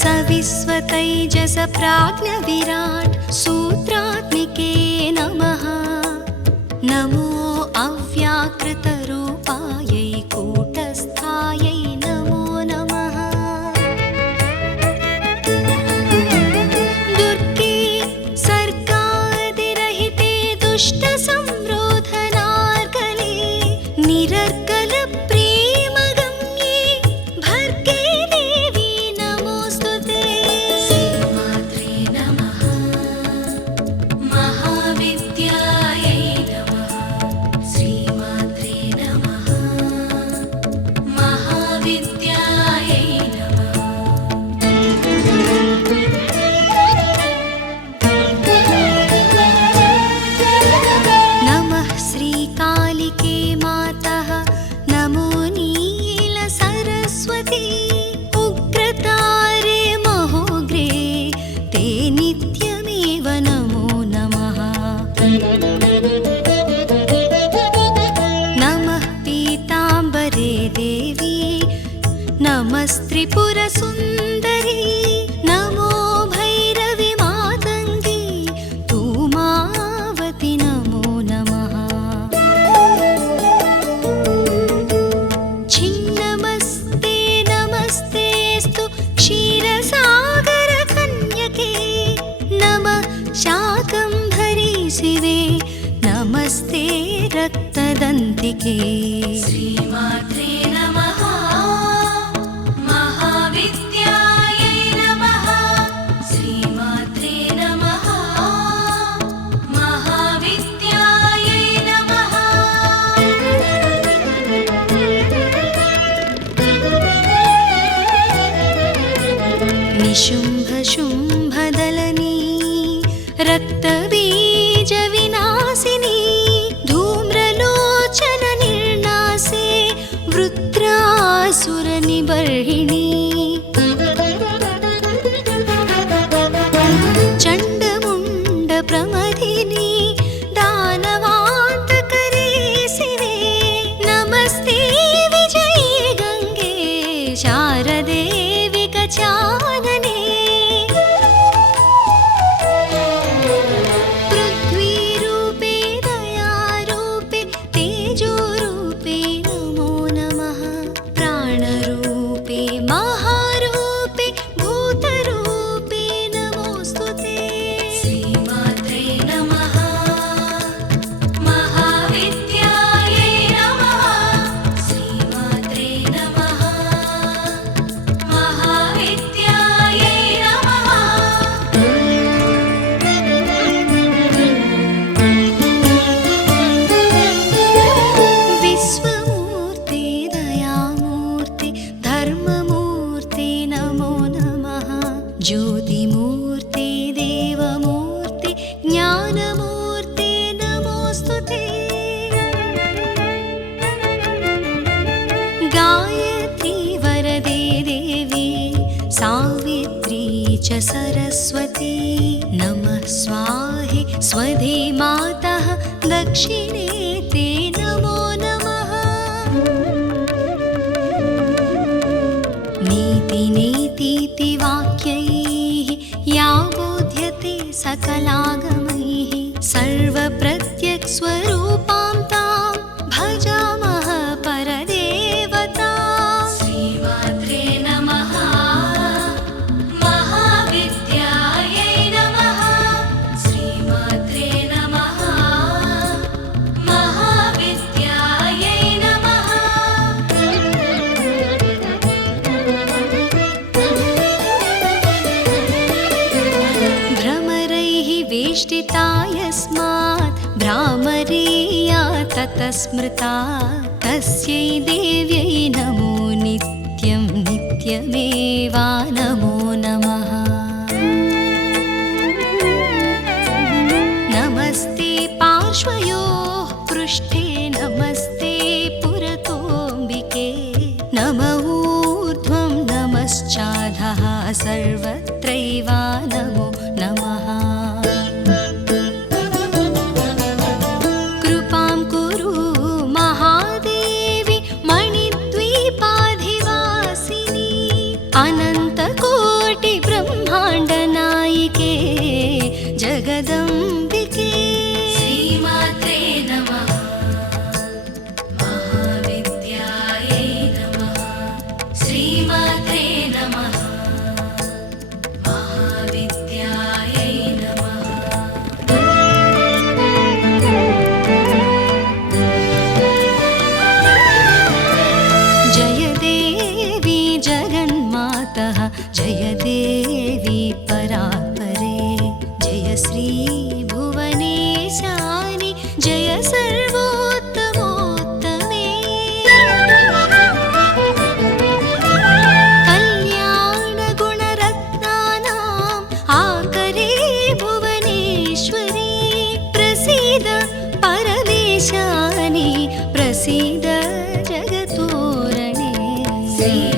सविस्वतैजस प्राज्ञ विराट सूत्रात्मिके नमः। नमो अव्याकृत रूपायै कूटस्थायै नमो नमः। दुर्गे सर्गादिरहिते दुष्ट संरोधनार्कले निरर्कल प्रेमगम्ये भर्गे देवी नमोस्तुते। श्रीमात्रे नमः। महाविद्यायै नमः। श्रीमात्रे नमः। महाविद्यायै नमः। नमः श्रीकालिके मातः। नमो नीलसरस्वती। उग्रतारे महोग्रे ते नित्यमेव नमो नमः। नमः पीताम्बरे देवी। नमस्त्रिपुरसुन्दरी। नमो भैरवि मातङ्गी धूमावति नमो नमः। छिन्नमस्ते नमस्तेऽस्तु क्षीरसागरकन्यके। नमः शाकम्भरी शिवे। नमस्ते रक्तदन्तिके। श्रीमात्रे नमः। महाविद्यायै नमः। श्रीमात्रे नमः। महाविद्यायै नमः। निशुम्भशुम्भदलनी रक्तबीजविनाशिनी धूम्रलोचन निर्नासे वृत्रासुरनिबर्हिणी। चण्डमुण्डप्रमथिनी दानवान्तकरे शिवे। नमस्ते विजये गङ्गे शारदे विकचानने। पृथ्वीरूपे दयारूपे तेजोरूपे नमो नमः। प्राणरूपे महारूपे भूतरूपे नमोस्तुते। श्रीमात्रे नमः। महाविद्यायै नमः। श्रीमात्रे नमः। महाविद्यायै नमः। विश्वमूर्ते दयामूर्ते धर्ममूर्ते नमो नमः। ज्योतिमूर्ते देवमूर्ते ज्ञानमूर्ते नमोस्तुते। गायत्री वरदे देवी सावित्री च सरस्वती। नमः स्वाहे स्वधे मातः दक्षिणे ते नमो नमः। नीति नेतीति वाक्यैः या बोध्यते सकलागमैः सर्वप्रत्यक्स्वरूपां तां भजामः परदेवताम्। श्रीमात्रे नमः। महाविद्यायै नमः। श्रीमात्रे नमः। महाविद्यायै नमः। भ्रमरैः वेष्टिता यस्मात् भ्रामरीया ततः स्मृता। तस्यै देव्यै नमो नित्यं नित्यमेवा नमो नमः। नमस्ते पार्श्वयोः पृष्ठे नमस्ते पुरतोऽम्बिके। नम ऊर्ध्वं नमश्चाधः सर्वत्रैव नमो नमः। कृपां कुरु महादेवी मणिद्वीपाधिवासिनी। अनन्तकोटि श्री